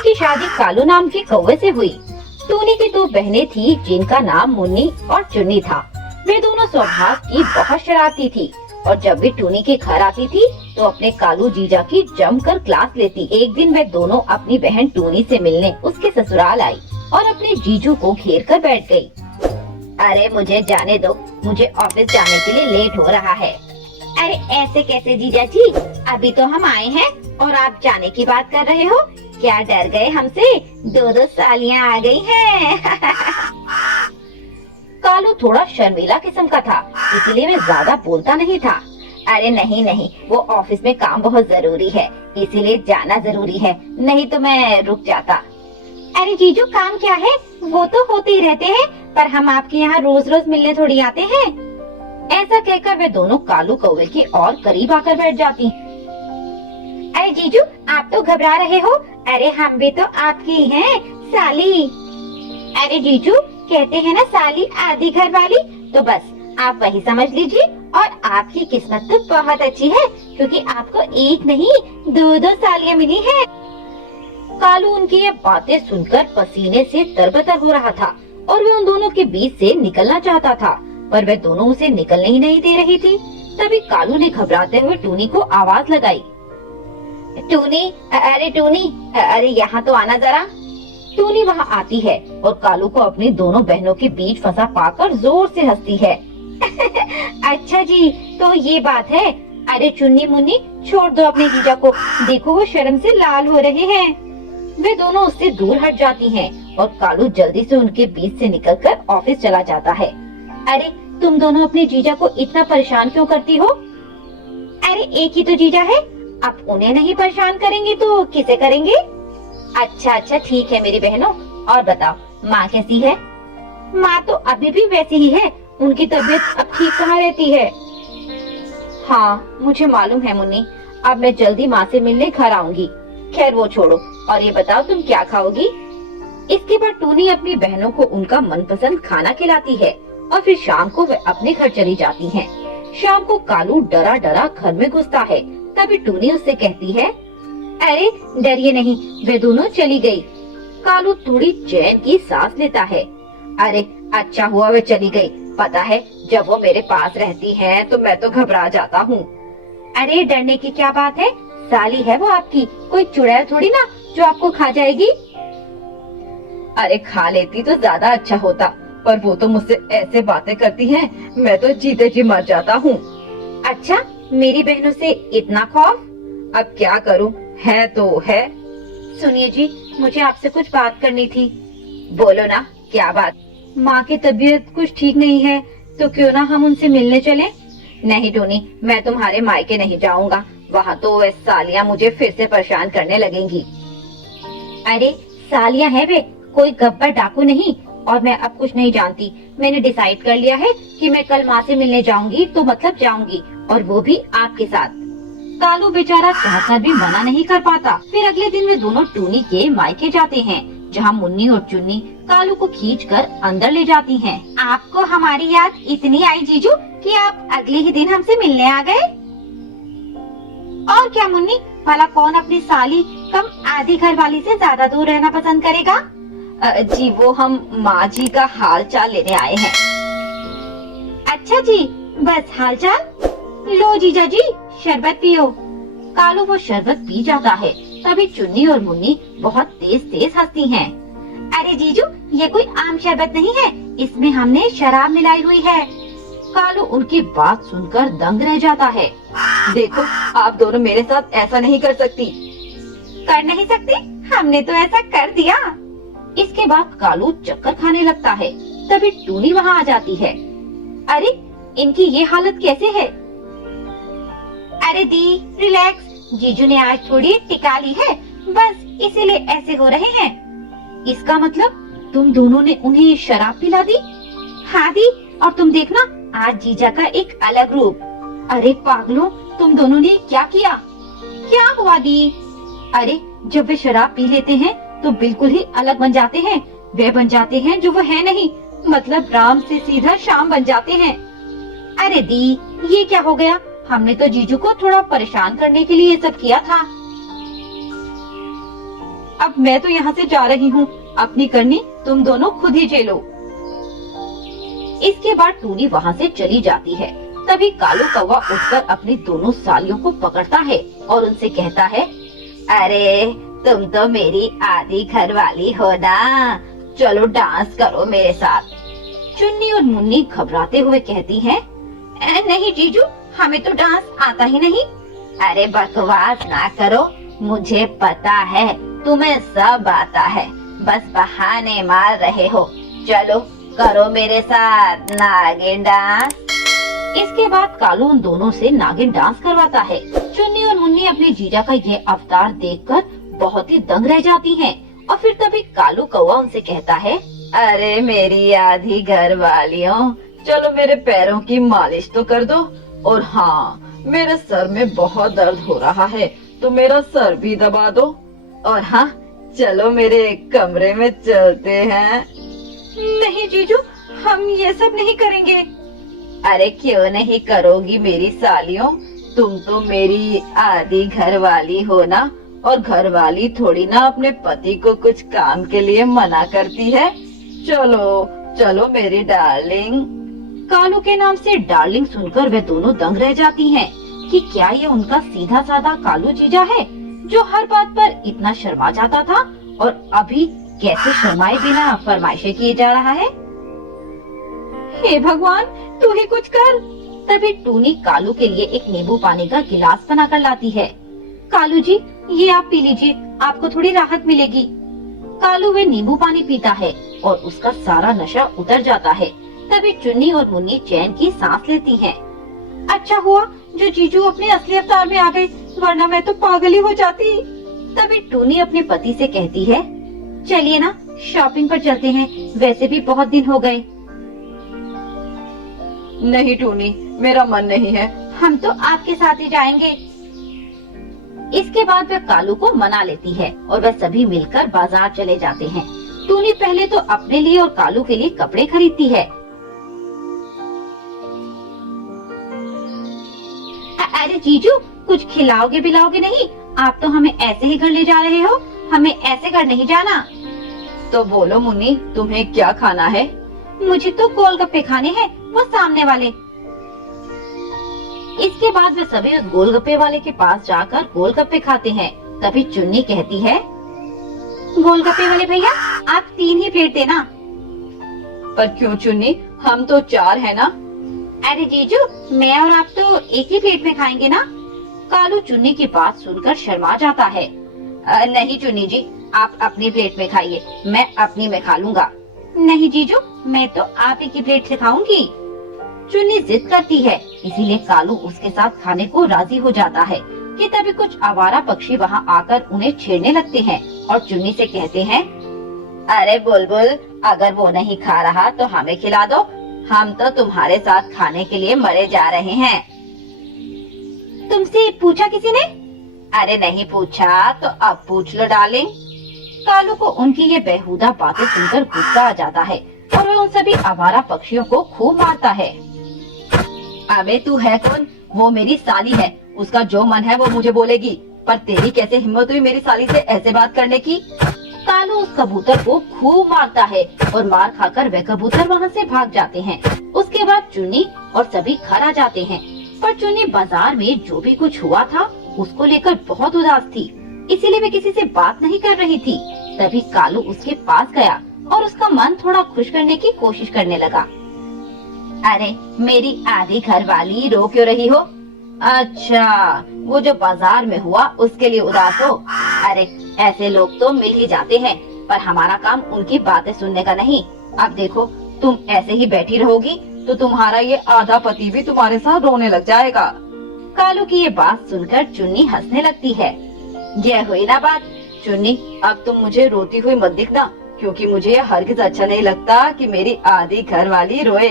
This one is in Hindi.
की शादी कालू नाम के कौवे से हुई। टूनी की दो बहनें थी जिनका नाम मुन्नी और चुन्नी था। वे दोनों स्वभाव की बहुत शरारती थी और जब भी टूनी के घर आती थी तो अपने कालू जीजा की जमकर क्लास लेती। एक दिन वे दोनों अपनी बहन टूनी से मिलने उसके ससुराल आई और अपने जीजू को घेर कर बैठ गई। अरे मुझे जाने दो, मुझे ऑफिस जाने के लिए लेट हो रहा है। अरे ऐसे कैसे जीजा जी, अभी तो हम आए हैं और आप जाने की बात कर रहे हो। क्या डर गए हमसे? दो सालियाँ आ गई हैं। कालू थोड़ा शर्मीला किस्म का था, इसलिए मैं ज्यादा बोलता नहीं था। अरे नहीं नहीं, वो ऑफिस में काम बहुत जरूरी है, इसीलिए जाना जरूरी है, नहीं तो मैं रुक जाता। अरे जीजू काम क्या है, वो तो होते ही रहते हैं, पर हम आपके यहाँ रोज रोज मिलने थोड़ी आते हैं। ऐसा कहकर वे दोनों कालू कौवे के और करीब आकर बैठ जाती। अरे जीजू आप तो घबरा रहे हो, अरे हम भी तो आपकी ही हैं, साली। अरे जीजू कहते हैं ना साली आधी घर वाली, तो बस आप वही समझ लीजिए। और आपकी किस्मत तो बहुत अच्छी है क्योंकि आपको एक नहीं दो सालियाँ मिली हैं। कालू उनकी ये बातें सुनकर पसीने से तरबतर हो रहा था और वे उन दोनों के बीच से निकलना चाहता था, पर वे दोनों उसे निकलने ही नहीं दे रही थी। तभी कालू ने घबराते हुए टूनी को आवाज लगाई। टूनी, अरे टूनी, अरे यहाँ तो आना जरा। टूनी वहाँ आती है और कालू को अपनी दोनों बहनों के बीच फंसा पाकर जोर से हंसती है। अच्छा जी, तो ये बात है। अरे चुन्नी मुन्नी छोड़ दो अपने जीजा को, देखो वो शर्म से लाल हो रहे हैं। वे दोनों उससे दूर हट जाती हैं और कालू जल्दी से उनके बीच से निकलकर ऑफिस चला जाता है। अरे तुम दोनों अपने जीजा को इतना परेशान क्यों करती हो? अरे एक ही तो जीजा है, आप उन्हें नहीं परेशान करेंगी तो किसे करेंगे? अच्छा अच्छा ठीक है मेरी बहनों, और बताओ माँ कैसी है? माँ तो अभी भी वैसी ही है, उनकी तबीयत अब ठीक कहाँ रहती है? हाँ मुझे मालूम है मुन्नी, अब मैं जल्दी माँ से मिलने घर आऊंगी। खैर वो छोड़ो, और ये बताओ तुम क्या खाओगी? इसके बाद टूनी अपनी बहनों को उनका मनपसंद खाना खिलाती है और फिर शाम को वे अपने घर चली जाती हैं। शाम को कालू डरा डरा घर में घुसता है, तभी टूनी उससे कहती है, अरे डरिए नहीं, वे दोनों चली गई। कालू थोड़ी चैन की सांस लेता है। अरे अच्छा हुआ वे चली गई, पता है जब वो मेरे पास रहती है तो मैं तो घबरा जाता हूँ। अरे डरने की क्या बात है, साली है वो आपकी, कोई चुड़ैल थोड़ी ना जो आपको खा जाएगी। अरे खा लेती तो ज्यादा अच्छा होता, पर वो तो मुझसे ऐसे बातें करती है, मैं तो जीते जी मर जाता हूँ। अच्छा मेरी बहनों से इतना खौफ? अब क्या करूँ, है तो है। सुनिए जी, मुझे आपसे कुछ बात करनी थी। बोलो ना, क्या बात? माँ की तबीयत कुछ ठीक नहीं है, तो क्यों ना हम उनसे मिलने चले? नहीं टोनी, मैं तुम्हारे मायके नहीं जाऊंगा, वहाँ तो वे सालियाँ मुझे फिर से परेशान करने लगेंगी। अरे सालियाँ है वे, कोई गब्बर डाकू नहीं, और मैं अब कुछ नहीं जानती। मैंने डिसाइड कर लिया है कि मैं कल माँ से मिलने जाऊंगी, तो मतलब जाऊंगी, और वो भी आपके साथ। कालू बेचारा चाहकर भी मना नहीं कर पाता। फिर अगले दिन वे दोनों टूनी के मायके जाते हैं, जहाँ मुन्नी और चुन्नी कालू को खींचकर अंदर ले जाती हैं। आपको हमारी याद इतनी आई जीजू कि आप अगले ही दिन हमसे मिलने आ गए? और क्या मुन्नी, भला कौन अपनी साली कम आधी घर वाली से ज्यादा दूर रहना पसंद करेगा? जी वो हम माँ जी का हाल चाल लेने आए हैं। अच्छा जी, बस हाल चाल? लो जीजा जी शरबत पियो। कालू वो शरबत पी जाता है, तभी चुन्नी और मुन्नी बहुत तेज तेज हंसती हैं। अरे जीजू ये कोई आम शरबत नहीं है, इसमें हमने शराब मिलाई हुई है। कालू उनकी बात सुनकर दंग रह जाता है। देखो आप दोनों मेरे साथ ऐसा नहीं कर सकती। कर नहीं सकती? हमने तो ऐसा कर दिया। इसके बाद कालू चक्कर खाने लगता है, तभी टूनी वहाँ आ जाती है। अरे इनकी ये हालत कैसे है? अरे दी रिलैक्स, जीजू ने आज थोड़ी टिका ली है, बस इसीलिए ऐसे हो रहे हैं। इसका मतलब तुम दोनों ने उन्हें शराब पिला दी? हाँ दी, और तुम देखना आज जीजा का एक अलग रूप। अरे पागलों, तुम दोनों ने क्या किया? क्या हुआ दी? अरे जब वे शराब पी लेते हैं तो बिल्कुल ही अलग बन जाते हैं, वे बन जाते हैं जो वो है नहीं, मतलब राम से सीधा श्याम बन जाते हैं। अरे दी ये क्या हो गया, हमने तो जीजू को थोड़ा परेशान करने के लिए ये सब किया था। अब मैं तो यहाँ से जा रही हूँ, अपनी करनी तुम दोनों खुद ही झेलो। इसके बाद टूनी वहाँ से चली जाती है। तभी कालू कौवा उठकर अपनी दोनों सालियों को पकड़ता है और उनसे कहता है, अरे तुम तो मेरी आधी घरवाली हो ना, चलो डांस करो मेरे साथ। चुन्नी और मुन्नी घबराते हुए कहती हैं, नहीं जीजू, हमें तो डांस आता ही नहीं। अरे बकवास ना करो, मुझे पता है तुम्हें सब आता है, बस बहाने मार रहे हो। चलो करो मेरे साथ नागिन डांस। इसके बाद कालू उन दोनों से नागिन डांस करवाता है। चुन्नी और मुन्नी अपने जीजा का ये अवतार देखकर बहुत ही दंग रह जाती हैं। और फिर तभी कालू कौवा उनसे कहता है, अरे मेरी आधी घर वालियों, चलो मेरे पैरों की मालिश तो कर दो। और हाँ, मेरे सर में बहुत दर्द हो रहा है, तो मेरा सर भी दबा दो। और हाँ, चलो मेरे कमरे में चलते हैं। नहीं जीजू, हम ये सब नहीं करेंगे। अरे क्यों नहीं करोगी मेरी सालियों, तुम तो मेरी आधी घरवाली हो ना, और घरवाली थोड़ी ना अपने पति को कुछ काम के लिए मना करती है। चलो चलो मेरी डार्लिंग। कालू के नाम से डार्लिंग सुनकर वे दोनों दंग रह जाती हैं कि क्या ये उनका सीधा साधा कालू जीजा है जो हर बात पर इतना शर्मा जाता था और अभी कैसे शर्माए बिना फरमाइशें किए जा रहा है। हे भगवान, तू ही कुछ कर। तभी टूनी कालू के लिए एक नींबू पानी का गिलास बनाकर लाती है। कालू जी, ये आप पी लीजिए, आपको थोड़ी राहत मिलेगी। कालू वे नींबू पानी पीता है और उसका सारा नशा उतर जाता है। तभी चुन्नी और मुन्नी चैन की सांस लेती हैं। अच्छा हुआ जो जीजू अपने असली अवतार में आ गए, वरना मैं तो पागल ही हो जाती। तभी टूनी अपने पति से कहती है, चलिए ना शॉपिंग पर चलते हैं, वैसे भी बहुत दिन हो गए। नहीं टूनी, मेरा मन नहीं है। हम तो आपके साथ ही जाएंगे। इसके बाद वह कालू को मना लेती है और वह सभी मिलकर बाजार चले जाते हैं। टूनी पहले तो अपने लिए और कालू के लिए कपड़े खरीदती है। अरे जीजू, कुछ खिलाओगे बिलाओगे नहीं? आप तो हमें ऐसे ही घर ले जा रहे हो, हमें ऐसे घर नहीं जाना। तो बोलो मुन्नी, तुम्हें क्या खाना है? मुझे तो गोलगप्पे खाने हैं, वो सामने वाले। इसके बाद वे सभी उस गोलगप्पे वाले के पास जाकर गोलगप्पे खाते हैं। तभी चुन्नी कहती है, गोलगप्पे वाले भैया, आप 3 ही प्लेट देना। पर क्यों चुन्नी, हम तो 4 है ना। अरे जीजू, मैं और आप तो एक ही प्लेट में खाएंगे ना। कालू चुन्नी की बात सुनकर शर्मा जाता है। नहीं चुन्नी जी, आप अपनी प्लेट में खाइए, मैं अपनी में खा लूंगा। नहीं जीजू, मैं तो आप ही की प्लेट से खाऊंगी। चुन्नी जिद करती है, इसीलिए कालू उसके साथ खाने को राजी हो जाता है कि तभी कुछ आवारा पक्षी वहाँ आकर उन्हें छेड़ने लगते हैं और चुन्नी से कहते हैं, अरे बुलबुल, अगर वो नहीं खा रहा तो हमें खिला दो, हम तो तुम्हारे साथ खाने के लिए मरे जा रहे हैं। तुमसे पूछा किसी ने? अरे नहीं पूछा तो अब पूछ लो डार्लिंग। कालू को उनकी ये बेहुदा बातें सुनकर गुस्सा आ जाता है और वह उन सभी आवारा पक्षियों को खूब मारता है। अबे तू है कौन? वो मेरी साली है, उसका जो मन है वो मुझे बोलेगी, पर तेरी कैसे हिम्मत हुई मेरी साली से ऐसे बात करने की? कालू उस कबूतर को खूब मारता है और मार खाकर वे कबूतर वहाँ से भाग जाते हैं। उसके बाद चुन्नी और सभी घर आ जाते हैं, पर चुन्नी बाजार में जो भी कुछ हुआ था उसको लेकर बहुत उदास थी, इसीलिए वे किसी से बात नहीं कर रही थी। तभी कालू उसके पास गया और उसका मन थोड़ा खुश करने की कोशिश करने लगा। अरे मेरी आधी घरवाली, रो क्यों रही हो? अच्छा, वो जो बाजार में हुआ उसके लिए उदास हो? अरे ऐसे लोग तो मिल ही जाते हैं, पर हमारा काम उनकी बातें सुनने का नहीं। अब देखो, तुम ऐसे ही बैठी रहोगी तो तुम्हारा ये आधा पति भी तुम्हारे साथ रोने लग जाएगा। कालू की ये बात सुनकर चुन्नी हंसने लगती है। ये हुई ना बात। चुन्नी, अब तुम मुझे रोती हुई मत दिखना, क्योंकि मुझे हरगिज अच्छा नहीं लगता कि मेरी आधी घरवाली रोए।